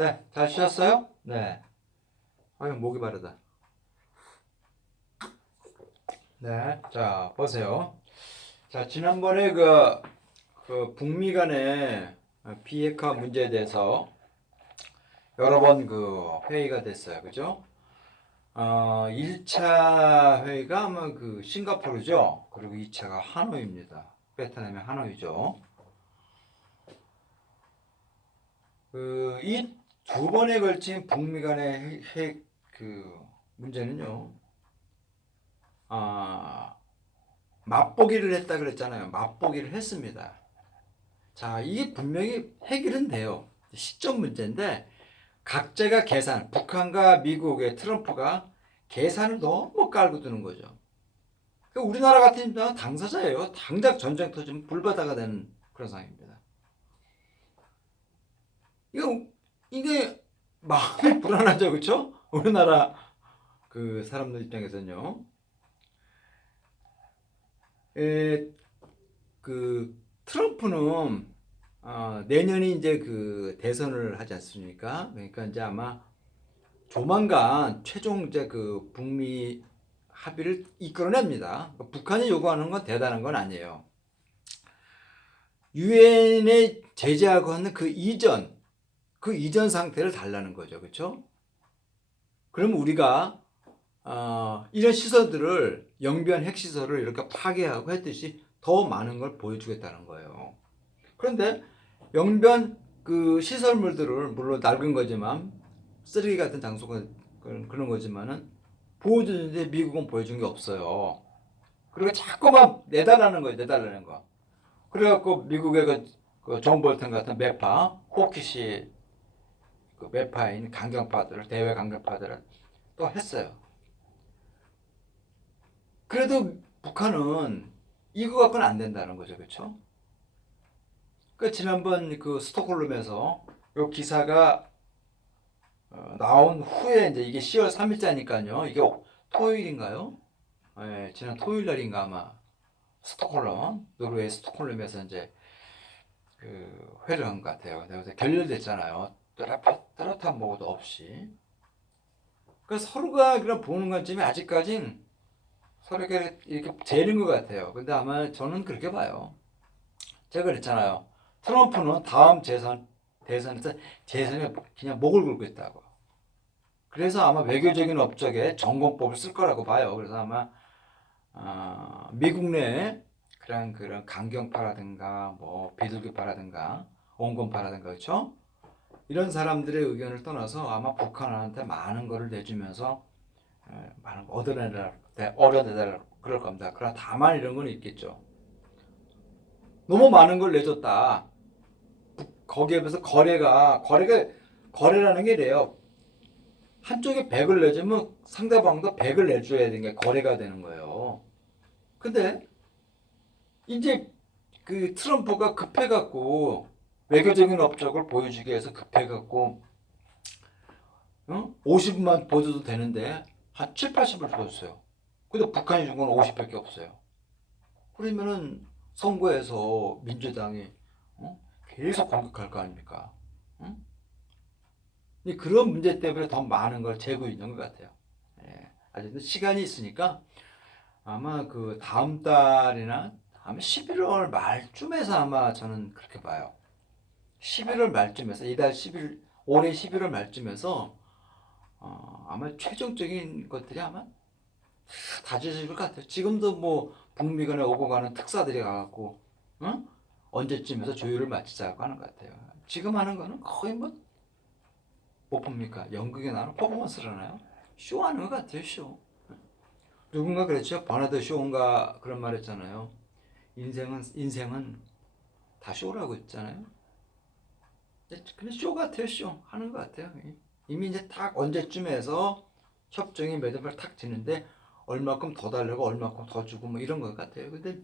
네, 잘 쉬었어요? 네. 아유, 목이 마르다. 네, 자, 보세요. 자, 지난번에 그 북미 간의 비핵화 문제에 대해서 여러 번 회의가 됐어요. 그죠? 1차 회의가 아마 싱가포르죠? 그리고 2차가 하노이입니다. 베트남의 하노이죠. 이 두 번에 걸친 북미 간의 문제는요. 아, 맛보기를 했다 그랬잖아요. 맛보기를 했습니다. 자, 이게 분명히 해결은 돼요. 시점 문제인데 각자가 북한과 미국의 트럼프가 계산을 너무 깔고 두는 거죠. 그러니까 우리나라 같은 경우는 당사자예요. 당장 전쟁 터지면 불바다가 되는 그런 상황입니다. 이게 마음이 불안하죠, 그렇죠? 우리나라 그 사람들 입장에서는요. 트럼프는 내년에 이제 대선을 하지 않습니까? 그러니까 이제 아마 조만간 최종 이제 북미 합의를 이끌어냅니다. 북한이 요구하는 건 대단한 건 아니에요. 유엔에 제재하고 하는 그 이전 상태를 달라는 거죠, 그렇죠? 그럼 우리가 이런 시설들을 영변 핵시설을 이렇게 파괴하고 했듯이 더 많은 걸 보여주겠다는 거예요. 그런데 영변 시설물들을 물론 낡은 거지만 쓰레기 같은 장소가 그런 거지만은 보여주는데 미국은 보여준 게 없어요. 그리고 자꾸만 내달라는 거예요. 내달라는 거. 그래갖고 미국의 존 볼턴 같은 매파, 호키시 매파인 강경파들을 대외 강경파들을 또 했어요. 그래도 북한은 이거 갖고는 안 된다는 거죠, 그렇죠? 지난번 스톡홀름에서 이 기사가 나온 후에 이제 이게 10월 3일자니까요. 이게 토요일인가요? 네, 지난 토요일 날인가 아마 노르웨이 스톡홀름에서 이제 회를 한 것 같아요. 그래서 결렬됐잖아요. 뚜렷한 뭐도 없이. 그래서 서로가 그냥 보는 관점이 아직까진 서로가 이렇게 재는 것 같아요. 근데 아마 저는 그렇게 봐요. 제가 그랬잖아요. 트럼프는 다음 대선에서 재선에 그냥 목을 굴고 있다고. 그래서 아마 외교적인 업적에 전공법을 쓸 거라고 봐요. 그래서 아마 미국 내에 그런 강경파라든가 뭐 비둘기파라든가 온건파라든가 그렇죠? 이런 사람들의 의견을 떠나서 아마 북한한테 많은 거를 내주면서 많은 거 얻어내달라 그럴 겁니다. 그러나 다만 이런 건 있겠죠. 너무 많은 걸 내줬다. 거기에 비해서 거래라는 게 이래요. 한쪽에 100을 내주면 상대방도 100을 내줘야 되는 게 거래가 되는 거예요. 근데 이제 트럼프가 급해갖고 외교적인 업적을 보여주기 위해서 급해갖고 50만 보여줘도 되는데 한 7, 80을 줬어요. 근데 북한이 준 건 50밖에 없어요. 그러면은 선거에서 민주당이 계속 공격할 거 아닙니까? 그런 문제 때문에 더 많은 걸 재고 있는 것 같아요. 예. 아직 시간이 있으니까 아마 다음 달이나 아마 11월 말쯤에서 아마 저는 그렇게 봐요. 11월 말쯤에서 이달 10일 올해 11월 말쯤에서 아마 최종적인 것들이 아마 다져질 것 같아요. 지금도 뭐 북미 간에 오고 가는 특사들이 가갖고 언제쯤에서 조율을 마치자고 하는 것 같아요. 지금 하는 거는 거의 뭐 봅니까? 연극에 나오는 퍼포먼스라나요? 쇼하는 것 같아요, 쇼. 누군가 그랬죠? 버나드 쇼인가 그런 말 했잖아요. 인생은 다 쇼라고 했잖아요. 그냥 쇼 같아요, 쇼. 하는 것 같아요. 이미 이제 딱 언제쯤에서 협정이 매듭을 탁 지는데 얼마큼 더 달라고 얼마큼 더 주고 뭐 이런 것 같아요. 근데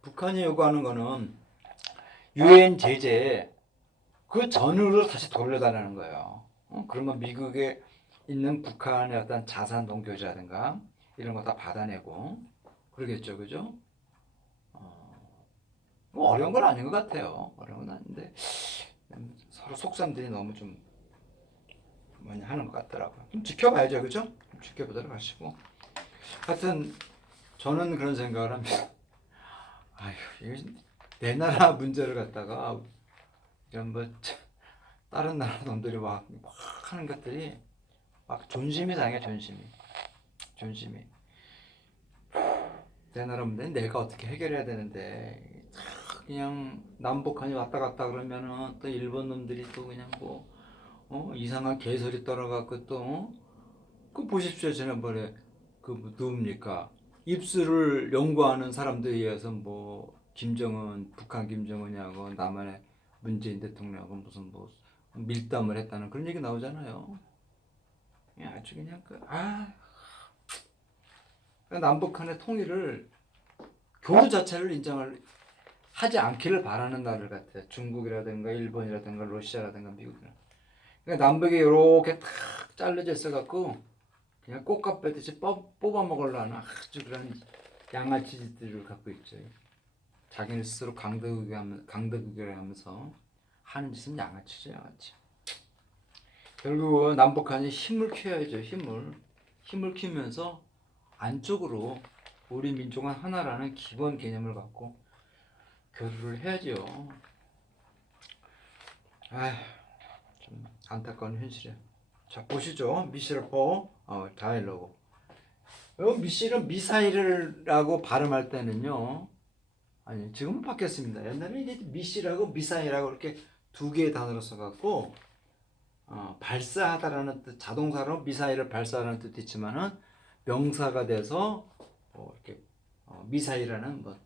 북한이 요구하는 거는 유엔 제재 그 전후로 다시 돌려달라는 거예요. 그러면 미국에 있는 북한의 어떤 자산 동결이라든가 이런 거 다 받아내고 그러겠죠, 그죠? 뭐 어려운 건 아닌 것 같아요. 어려운 건 아닌데 서로 속셈들이 너무 좀 많이 하는 것 같더라고요. 좀 지켜봐야죠, 그죠? 좀 지켜보도록 하시고. 하여튼 저는 그런 생각을 합니다. 아휴, 이거 내 나라 문제를 갖다가 이런 뭐 다른 나라 놈들이 막 하는 것들이 막 존심이 상해, 존심이. 내 나라 문제 내가 어떻게 해결해야 되는데 그냥 남북한이 왔다 갔다 그러면은 또 일본 놈들이 또 그냥 뭐 이상한 개소리 떨어갖고 또 그 보십시오. 지난번에 그 누굽니까? 입술을 연구하는 사람들에 의해서 뭐 김정은, 북한 김정은이하고 남한의 문재인 대통령하고 무슨 뭐 밀담을 했다는 그런 얘기 나오잖아요. 아주 그냥 남북한의 통일을 교류 자체를 인정을 하지 않기를 바라는 나라들 같아요. 중국이라든가 일본이라든가 러시아라든가 미국이나. 그러니까 남북이 이렇게 탁 잘라져 있어갖고 그냥 꽃값 빼듯이 뽑아 먹으려는 아주 그런 양아치 짓들을 갖고 있죠. 자기네 스스로 강대국이라 하면서 하는 짓은 양아치죠, 양아치. 결국 남북한이 힘을 키워야죠, 힘을 키우면서 안쪽으로 우리 민족은 하나라는 기본 개념을 갖고 교류를 해야죠. 좀 안타까운 현실이에요. 자, 보시죠. 미셸 포 다이얼로그. 미셸은 미사일이라고 발음할 때는요. 아니, 지금은 바뀌었습니다. 옛날에 이게 미셸하고 미사일하고 이렇게 두 개의 단어로 써갖고 발사하다라는 뜻, 자동사로 미사일을 발사하는 뜻도 있지만은 명사가 돼서 이렇게 미사일이라는 뭐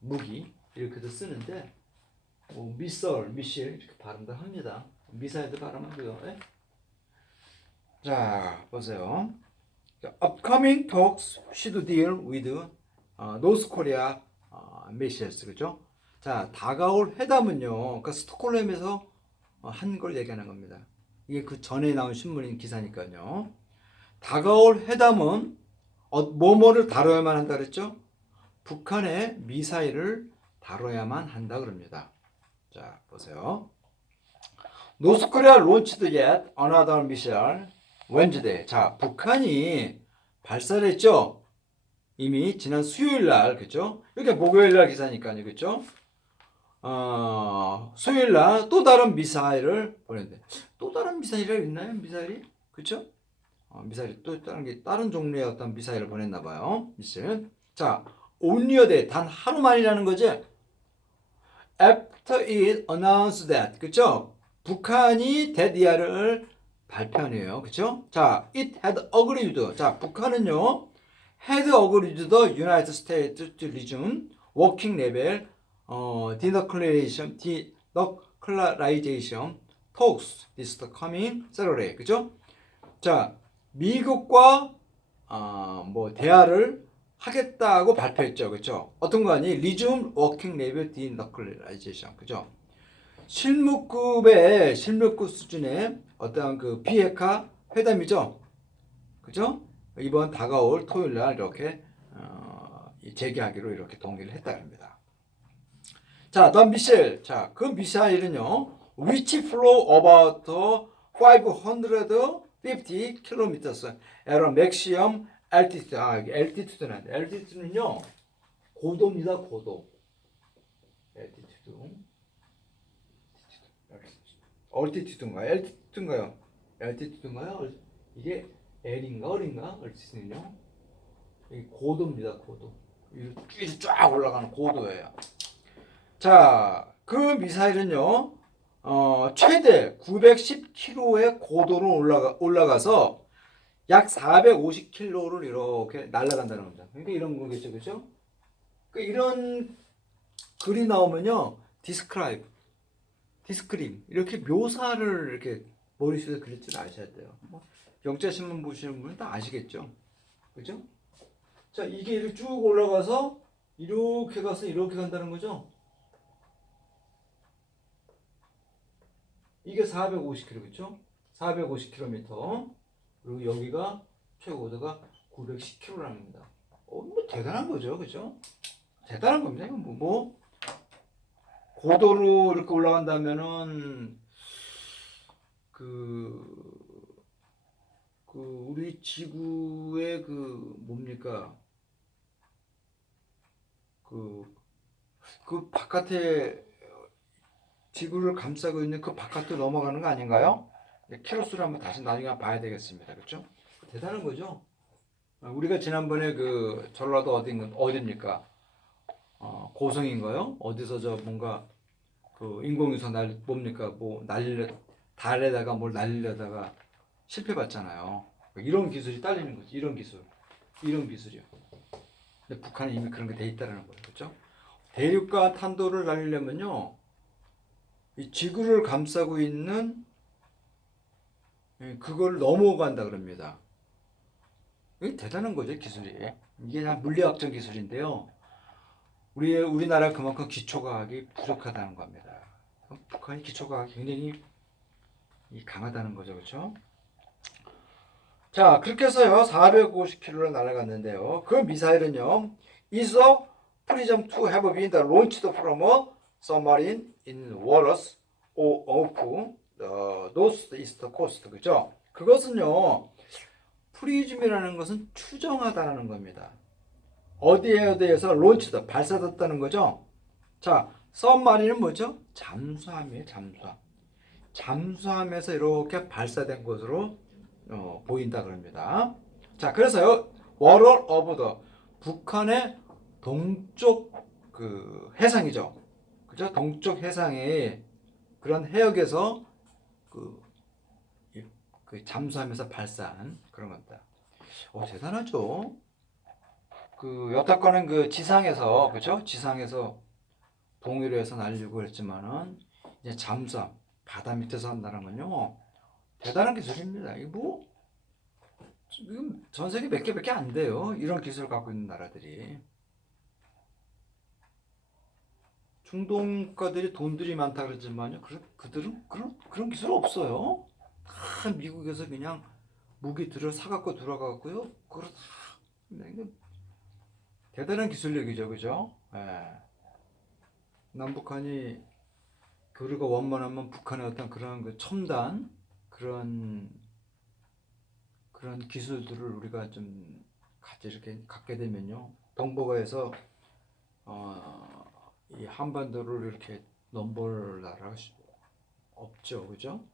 무기 이렇게도 쓰는데 미셸 이렇게 발음도 합니다. 미사일도 발음하고요. 예? 자, 보세요. Upcoming talks should deal with North Korea missiles, 그죠? 자, 다가올 회담은요. 그러니까 스톡홀름에서 한 걸 얘기하는 겁니다. 이게 그 전에 나온 신문인 기사니까요. 다가올 회담은 뭐뭐를 다뤄야만 한다 그랬죠? 북한의 미사일을 다뤄야만 한다 그럽니다. 자, 보세요. North Korea launched yet another missile Wednesday. 자, 북한이 발사를 했죠? 이미 지난 수요일 날, 그죠? 이게 목요일 날 기사니까요, 그죠? 수요일 날 또 다른 미사일을 보냈는데, 또 다른 미사일이 있나요? 미사일이? 그죠? 미사일이 또 다른 종류의 어떤 미사일을 보냈나 봐요. 미사일. 자, only 단 하루 만이라는 거지. After it announced that, 그죠? 북한이 대디아를 발표하네요. 그쵸? 자, it had agreed. 자, 북한은요, had agreed the United States to resume working level denuclearization talks this coming Saturday. 그죠? 자, 미국과 뭐 대화를 하겠다고 발표했죠. 그죠? 어떤 거 아니? resume working level denuclearization. 그죠? 실무급 수준의 어떤 그 비핵화 회담이죠. 그죠? 이번 다가올 토요일 날 이렇게 재개하기로 이렇게 동의를 했다 합니다. 자, 다음 미사일. 자, 그 미사일은요. which flew about 550 kilometers at a maximum altitude. altitude는요. 고도입니다. 고도. altitude인가요? 이게 L인가 R인가? altitude는요. 이게 고도입니다. 고도. 위로 쫙 올라가는 고도예요. 자, 그 미사일은요. 최대 910km의 고도로 올라가서 약 450km를 이렇게 날아간다는 겁니다. 그러니까 이런 거겠죠, 그렇죠? 그러니까 이런 글이 나오면요, 디스크림 이렇게 묘사를 이렇게 머릿속에 그릴 줄 아셔야 돼요. 영자신문 보시는 분은 다 아시겠죠, 그죠? 자, 이게 이렇게 쭉 올라가서 이렇게 가서 이렇게 간다는 거죠. 이게 450km, 그렇죠? 450km. 그리고 여기가 최고도가 910km라는 겁니다. 뭐 대단한 거죠, 그죠? 대단한 겁니다. 이거 뭐 고도로 이렇게 올라간다면은 그 우리 지구의 그 뭡니까 그 바깥에 지구를 감싸고 있는 그 바깥으로 넘어가는 거 아닌가요? 키로수를 한번 다시 나중에 봐야 되겠습니다. 그렇죠? 대단한 거죠. 우리가 지난번에 그 전라도 어디입니까? 고성인가요? 어디서 저 뭔가 그 인공위성 뭡니까 뭐 달에다가 뭘 날리려다가 실패봤잖아요. 이런 기술이 딸리는 거지. 이런 기술이요. 근데 북한은 이미 그런 게 돼 있다라는 거예요. 그렇죠? 대륙간 탄도를 날리려면요, 이 지구를 감싸고 있는 그걸 넘어간다 그럽니다. 이게 대단한 거죠, 기술이. 이게 다 물리학적 기술인데요. 우리나라 그만큼 기초과학이 부족하다는 겁니다. 북한이 기초과학이 굉장히 강하다는 거죠, 그렇죠? 자, 그렇게 해서요, 450km를 날아갔는데요. 그 미사일은요, is a prism to have been launched from a submarine in waters off the northeast coast. 그죠? 그것은요, 프리즘이라는 것은 추정하다라는 겁니다. 어디에서 론치다 발사됐다는 거죠. 자, 서브마린은 뭐죠? 잠수함이에요, 잠수함. 잠수함에서 이렇게 발사된 것으로 보인다 그럽니다. 자, 그래서요, 워럴 오브 더 북한의 동쪽 그 해상이죠. 그죠? 동쪽 해상의 그런 해역에서 그, 그 잠수함에서 발사한 그런 겁니다. 대단하죠. 그 여태껏은 그 지상에서 그죠? 지상에서 동해로 해서 날리고 그랬지만은 이제 잠수함 바다 밑에서 한다는 건요 대단한 기술입니다. 이거 뭐 지금 전 세계 몇 개밖에 안 돼요. 이런 기술을 갖고 있는 나라들이. 중동 국가들이 돈들이 많다 그러지만요, 그들은 그런 기술 없어요. 다 미국에서 그냥 무기 들어 사갖고 들어가고요. 그걸 다 대단한 기술력이죠, 그죠? 예. 남북한이 교류가 원만하면 북한의 어떤 그런 그 첨단 그런 기술들을 우리가 좀 같이 이렇게 갖게 되면요, 동북아에서 이 한반도를 이렇게 넘볼 나라가 없죠, 그죠?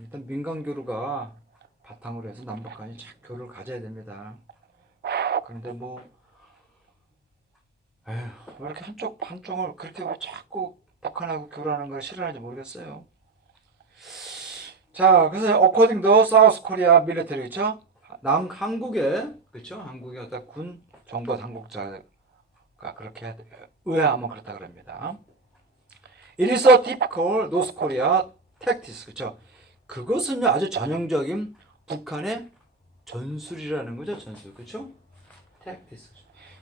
일단 민간 교류가 바탕으로 해서 남북한이 교류를 가져야 됩니다. 그런데 뭐 왜 이렇게 한쪽을 그렇게 왜 자꾸 북한하고 교류하는 걸 싫어하는지 모르겠어요. 자, 그래서 according to South Korea military, 그렇죠? 한국의 그렇죠? 한국의 어떤 군 정보 당국자가 그렇게 의아하면 그렇다 그럽니다. It is a typical North Korea tactics, 그렇죠? 그것은요 아주 전형적인 북한의 전술이라는 거죠, 전술, 그렇죠? tactics.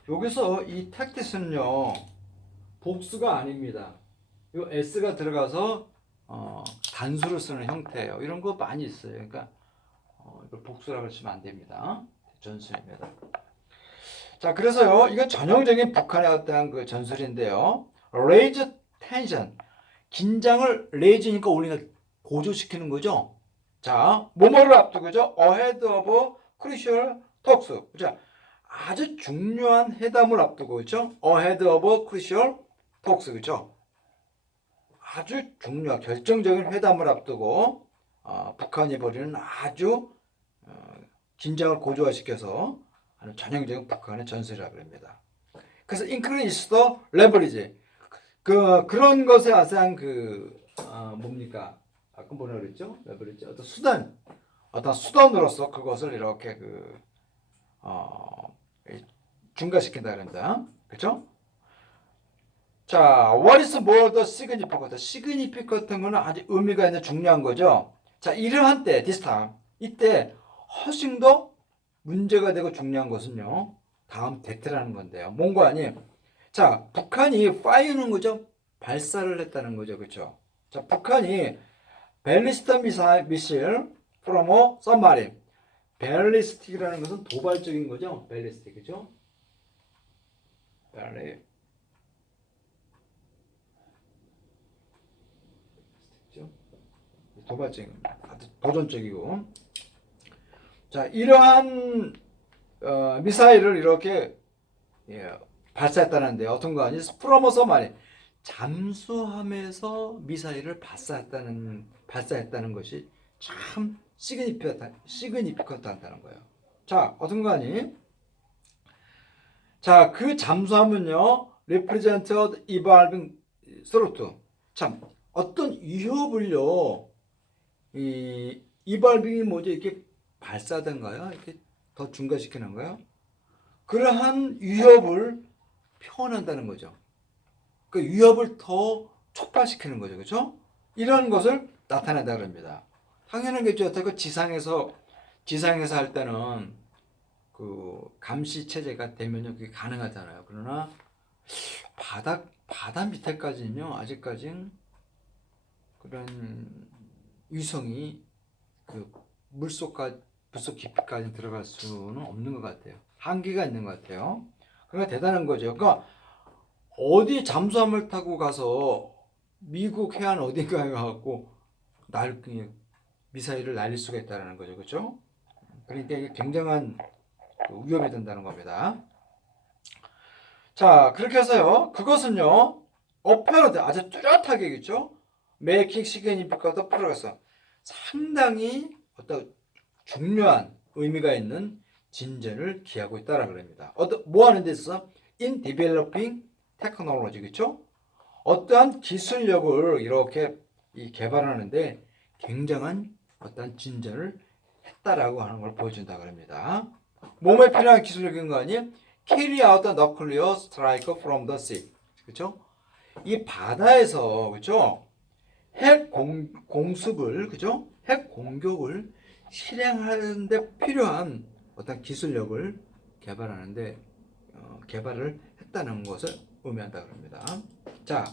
여기서 이 tactics는요 복수가 아닙니다. 요 s가 들어가서 단수를 쓰는 형태예요. 이런 거 많이 있어요. 그러니까 이걸 복수라고 하시면 안 됩니다. 전술입니다. 자, 그래서요, 이건 전형적인 북한의 어떠한 그 전술인데요. raise tension, 긴장을 raise니까 우리가 고조시키는 거죠. 자, 뭐뭐를 앞두고죠. ahead of crucial talks. 자, 아주 중요한 회담을 앞두고 그죠. ahead of crucial talks, 그죠. 아주 중요한 결정적인 회담을 앞두고 북한이 벌이는 아주 긴장을 고조화시켜서 하는 전형적인 북한의 전술이라고 합니다. 그래서 increase the leverage, 그런 것에 아세한 뭡니까? 아까 뭐라 그랬죠? leverage, 어떤 수단으로서 그것을 이렇게 중과시킨다 그런다. 그렇죠? 자, what is more the significant? significant 같은 거는 아주 의미가 있는 중요한 거죠. 자, 이러한 때, this time, 이때 훨씬 더 문제가 되고 중요한 것은요, 다음 대테라는 건데요. 뭔가 아니? 자, 북한이 fire는 거죠? 발사를 했다는 거죠, 그렇죠? 자, 북한이 ballistic missile from a submarine. ballistic이라는 것은 도발적인 거죠, ballistic, 그렇죠? 도발적인, 아주 도전적이고. 자, 이러한 미사일을 이렇게 예, 발사했다는데 어떤 거 아니? 프로모서 말이 잠수함에서 미사일을 발사했다는 것이 참 시그니피컨트하다는 거예요. 자, 어떤 거 아니? 자, 그 잠수함은요, represented evolving threat. 참, 어떤 위협을요, 이 evolving이 뭐죠? 이렇게 발사된가요? 이렇게 더 증가시키는 거예요? 그러한 위협을 표현한다는 거죠. 그 위협을 더 촉발시키는 거죠. 그렇죠? 이런 것을 나타낸다 그럽니다. 당연한 게죠. 그 지상에서 할 때는 그 감시 체제가 되면요 그게 가능하잖아요. 그러나 바다 밑에까지는요 아직까진 그런 위성이 그 물속 깊이까지 들어갈 수는 없는 것 같아요. 한계가 있는 것 같아요. 그러니까 대단한 거죠. 그러니까 어디 잠수함을 타고 가서 미국 해안 어딘가에 가갖고 미사일을 날릴 수가 있다는 거죠. 그렇죠? 그러니까 이게 굉장한 위협이 된다는 겁니다. 자, 그렇게 해서요. 그것은요. 어페러드 아주 뚜렷하게겠죠. 메이킹 시그니피컨트 프로그레스 상당히 어떤 중요한 의미가 있는 진전을 기하고 있다라 그럽니다. 뭐 하는 데 있어서 in developing technology 그렇죠? 어떠한 기술력을 이렇게 개발하는데 굉장한 어떤 진전을 했다라고 하는 걸 보여준다 그럽니다. 몸에 필요한 기술력인 거 아니에요? Carry out the nuclear strike from the sea. 그렇죠? 이 바다에서 그렇죠? 공습을 그죠? 핵 공격을 실행하는데 필요한 어떤 기술력을 개발을 했다는 것을 의미한다 그럽니다. 자,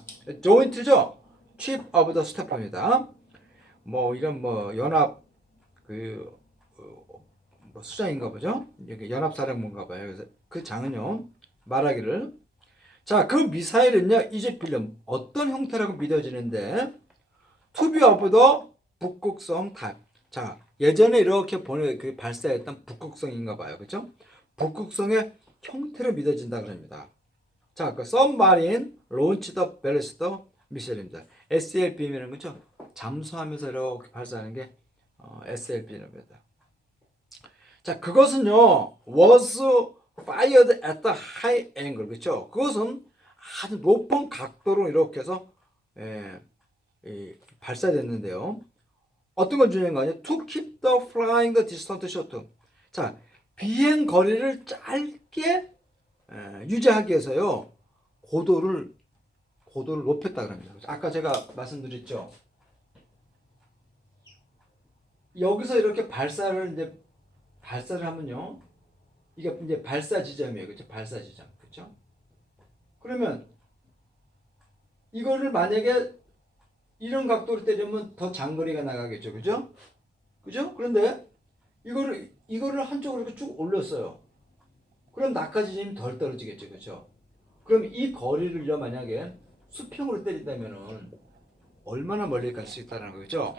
조인트죠? Chief of the Staff입니다. 뭐 이런 뭐 연합 뭐 수장인가 보죠? 여기 연합사령부인가 봐요. 그래서 그 장은요 말하기를 자, 그 미사일은요 이제 필름 어떤 형태라고 믿어지는데 to be of the 북극성 type. 자, 예전에 이렇게 발사했던 북극성인가 봐요. 그죠? 북극성의 형태로 믿어진다 그럽니다. 자, 그 submarine launched ballistic missile입니다. SLBM이라는 거죠. 잠수하면서 이렇게 발사하는 게 SLBM입니다. 자, 그것은요 was fired at the high angle. 그렇죠? 그것은 아주 높은 각도로 이렇게 해서 발사됐는데요. 어떤 건 중요한 거 아니에요? To keep the flying the distance short. 자, 비행 거리를 짧게 유지하기 위해서요. 고도를 높였다 그럽니다. 아까 제가 말씀드렸죠. 여기서 이렇게 발사를 하면요. 이게 이제 발사 지점이에요. 그렇죠? 발사 지점. 그렇죠? 그러면 이거를 만약에 이런 각도로 때리면 더 장거리가 나가겠죠. 그죠? 그죠? 그런데 이거를 한쪽으로 이렇게 쭉 올렸어요. 그럼 낙하 지점이 덜 떨어지겠죠. 그죠? 그럼 이 거리를요, 만약에 수평으로 때린다면은 얼마나 멀리 갈 수 있다는 거죠?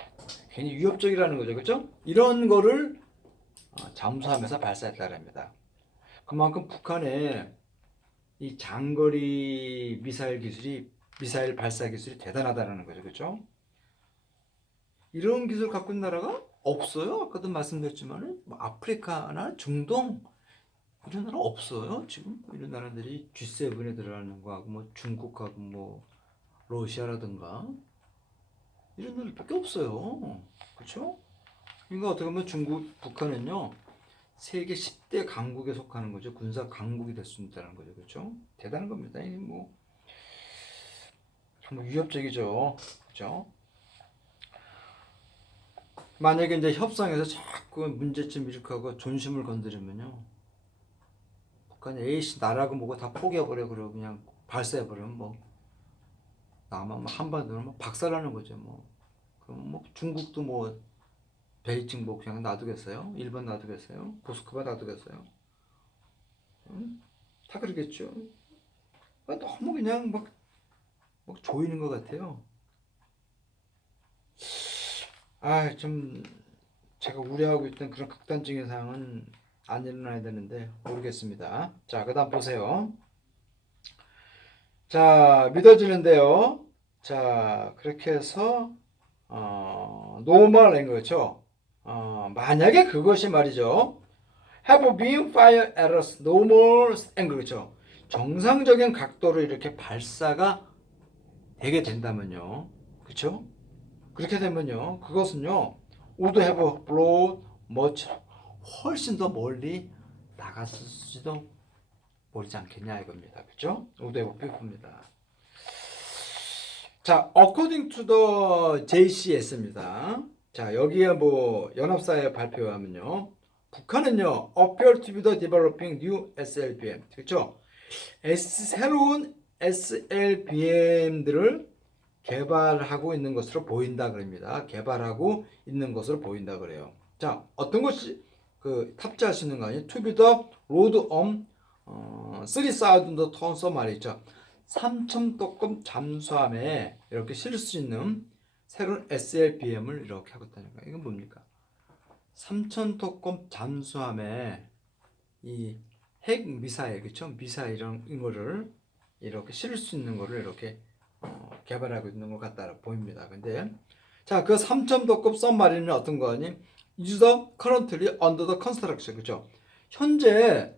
괜히 위협적이라는 거죠. 그죠? 이런 거를 잠수함에서 발사했다고 합니다. 그만큼 북한의 이 장거리 미사일 발사 기술이 대단하다는 거죠. 그죠? 이런 기술 갖고 있는 나라가 없어요. 아까도 말씀드렸지만 뭐 아프리카나 중동 이런 나라 없어요. 지금 이런 나라들이 G7에 들어가는 거하고 뭐 중국하고 뭐 러시아라든가 이런 나라밖에 없어요. 그렇죠? 그러니까 어떻게 보면 북한은요 세계 10대 강국에 속하는 거죠. 군사 강국이 될 수 있다는 거죠. 그렇죠? 대단한 겁니다. 이게 뭐 정말 위협적이죠. 그렇죠? 만약에 이제 협상에서 자꾸 문제점 일으키고 존심을 건드리면요. 북한이 에이씨 나라고 뭐고 다 포기해버려 그러고 그냥 발사해버리면 뭐 남한 한반도는 뭐 박살나는 거죠. 뭐 그럼 뭐 중국도 뭐 베이징 뭐 그냥 놔두겠어요? 일본 놔두겠어요? 모스크바 놔두겠어요? 다 그러겠죠. 너무 그냥 막 조이는 것 같아요. 좀 제가 우려하고 있던 그런 극단적인 상황은 안 일어나야 되는데 모르겠습니다. 자, 그다음 보세요. 자, 믿어지는데요. 자, 그렇게 해서 normal 랭귀지죠. 만약에 그것이 말이죠. have been fired at a normal angle죠. 정상적인 각도로 이렇게 발사가 되게 된다면요. 그렇죠? 그렇게 되면요. 그것은요. would have blown much 훨씬 더 멀리 나갔을지도 모르지 않겠냐 이겁니다. 그렇죠? would have people입니다. 자, according to the JCS입니다. 자, 여기에 뭐 연합사의 발표하면요. 북한은요, appear to be the developing new SLBM. 그렇죠? 새로운 SLBM들을 개발하고 있는 것으로 보인다 그럽니다. 개발하고 있는 것으로 보인다 그래요. 자, 어떤 것이 그 탑재할 수 있는 거 아니에요? To be the load on 3,000 tons 말이죠. 3,000톤급 잠수함에 이렇게 실을 수 있는 새로운 SLBM을 이렇게 하고 있다는 거예요. 이건 뭡니까? 3,000톤급 잠수함에 이 핵 미사일, 그렇죠? 미사일인 거를 이렇게 실을 수 있는 거를 이렇게 개발하고 있는 것 같다 보입니다. 근데 자, 그 3,000톤급 썸마린은 어떤 거니? Is currently under the construction, 그렇죠? 현재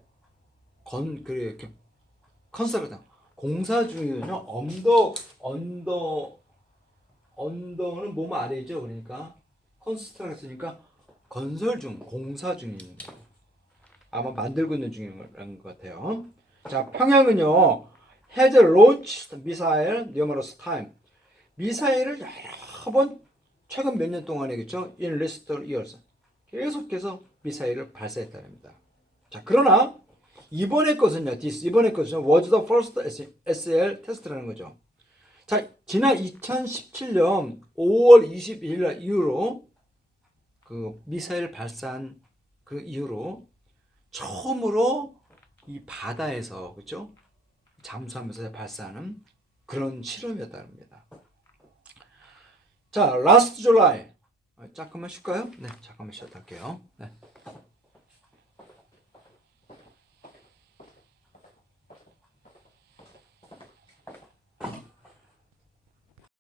이렇게 컨스트럭션 공사 중이거든요. 언더는 몸 아래죠. 그러니까 컨스트럭션이니까 건설 중, 공사 중인 아마 만들고 있는 중인 것 같아요. 자, 평양은요. has launched missile numerous time. 미사일을 여러 번 최근 몇 년 동안이겠죠. in recent years. 계속해서 미사일을 발사했다랍니다. 자, 그러나 이번에 것은요. was the first SL 테스트라는 거죠. 자, 지난 2017년 5월 21일 이후로 그 미사일 발사한 그 이후로 처음으로 이 바다에서 그렇죠? 잠수하면서 발사하는 그런 실험이었다는 겁니다. 자, last July 잠깐만 쉴까요? 네, 잠깐만 쉬었다 할게요. 네.